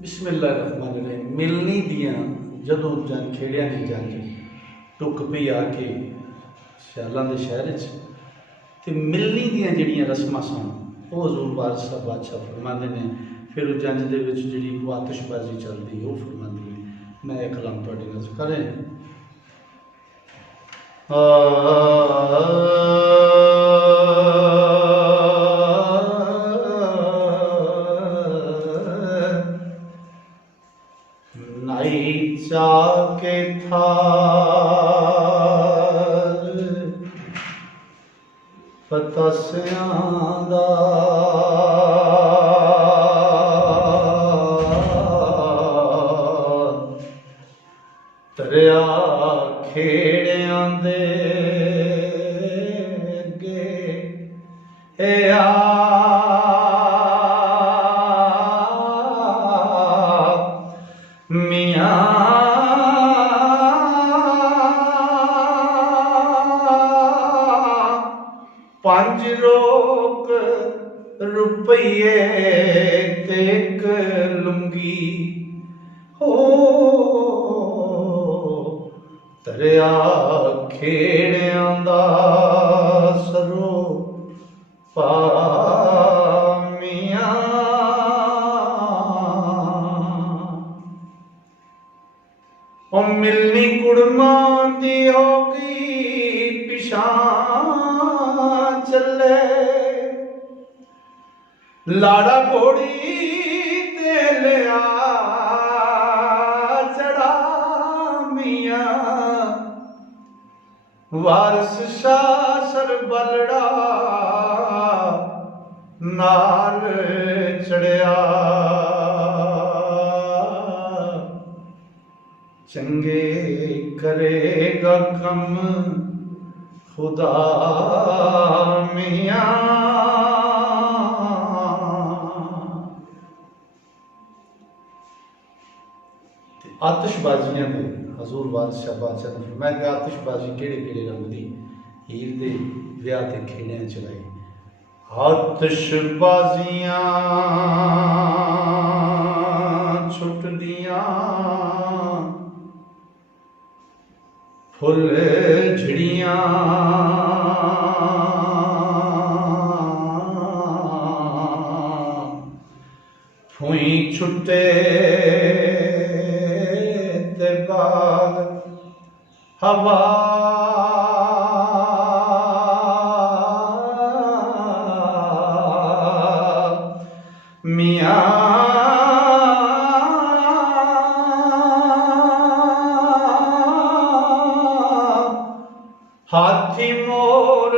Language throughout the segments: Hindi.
बिस्मिल्लाहिर्रहमानिर्रहीम। मिलनी दियाँ जदों जन खेड़िया की जंज टुक पई आके सियालों के शहर तो मिलनी दियाँ जड़ियाँ रस्मां सन वो हजूर वारिस साहब बादशाह फरमाते हैं। फिर जंज के जी आतिशबाजी चलती वो फरमाते हैं। मैं एक कलाम थोड़ी नज़र करें। नाई चाके थार पतस्यां दा दरिया खेड़ियां दे अगे आ मियां पंज लोक रुपये ते एक लुंगी हो दरिया खेड़ियां दा सरो पा मियां ओ मिलनी कुड़मां दी होगी पिछां चले लाड़ा घोड़ी ते लिया चढ़ा मियां वारिस शासर बलड़ा नाल चढ़िया चंगे करेगा कम खुदा मियां आतिशबाजियां दे हजूर वारिस शाह बादशाह ने फरमाया कि आतिशबाजी केड़े केड़े रंग दी हीर दे ब्याह ते खेड़ियां चलाई। आतिशबाजियां छुटदियां फुल झड़ियां फुई छुटे ते बाग हवा मियां हाथी मोर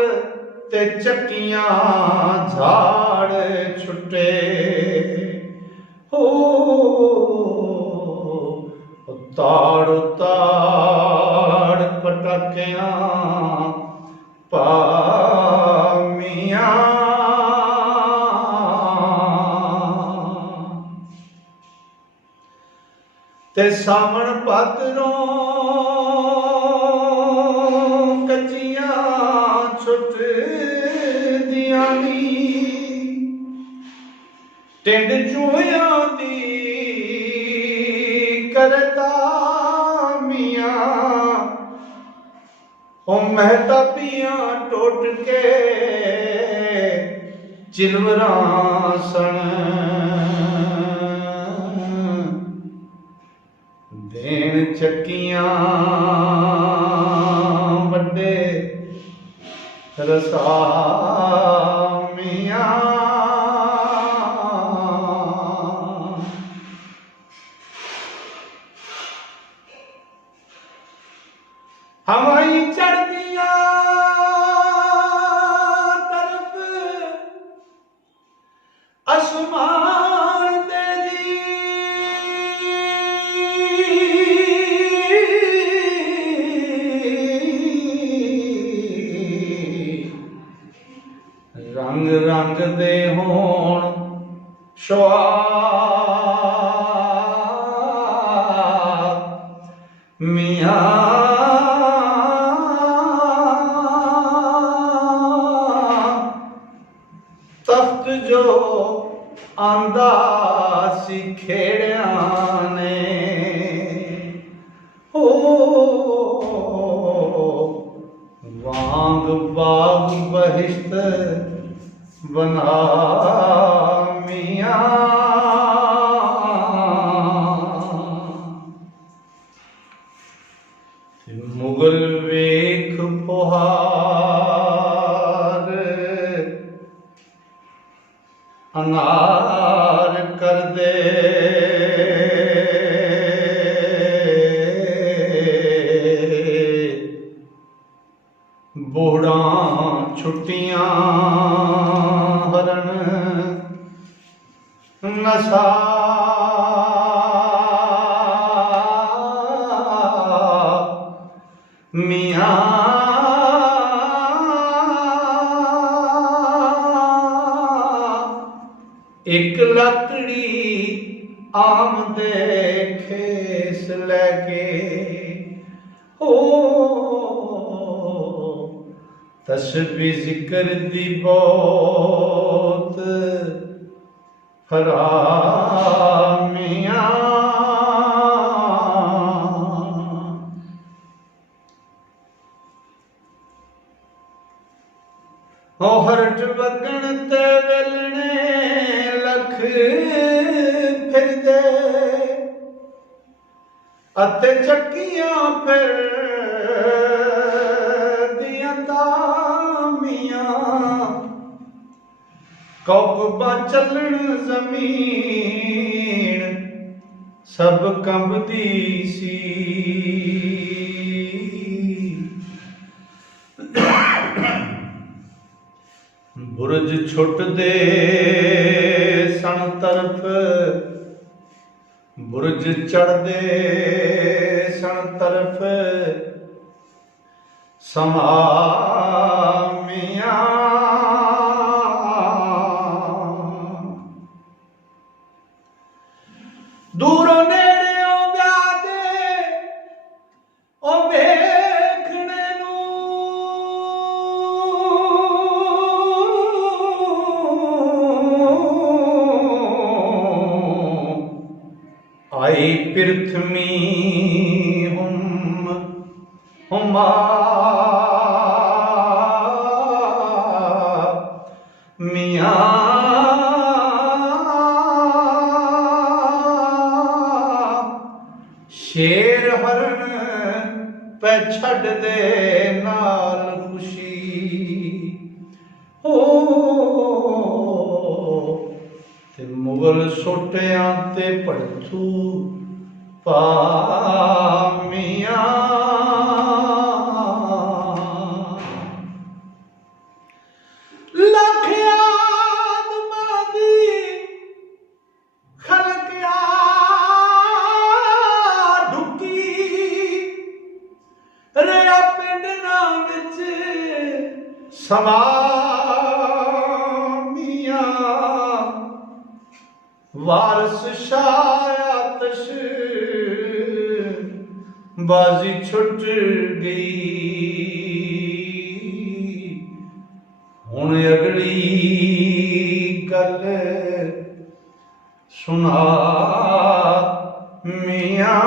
ते चक्कियां झाड़ छुटे हो ताड़ ताड़ पटाकियां पा मियां ते सावण भादरों कच्चियां छुटदियां नी टिंड चूहियां दी करता मियां ओ महताबियां टुट के चिलवरां सन देन चक्कियां बड़े रसा मियां हवाई चढ़दियां तरफ आसमान दे जी रंग रंग दे होण शुआर मियां तख्त जो आंदा सी खेड़िया ने ओ वांग बाग बहिश्त बना मियां मुगल वेख पुहार अनार कर दे बोड़ा छुट्टियां हरन नशा मियां एक लकड़ी आम दे खेस लैके ओ तस्बी जिक्र दी बहुत हरामियां ओ हरट वगण ते वेलने लख फिरदे अते चक्कियां फिर दियां तामियां कौकबा चलण जमीन सब कंबदी सी बुरज छुट दे सन तरफ बुरज चढ़ दे सन तरफ समा मियां दूरों नेड़े व्यादे ओ वेखने आई पृथ्वी हुमा मियां शेर हरण पे छड़ दे नाल खुशी ओ ते मुगल सोटियां ते भड़थू पा मियां लख आदमां दी खलकिया ढुकी रेआ पिंडना विच समा मियां वारस शायतश बाजी छुट गई हुण अगली गल सुना मियां।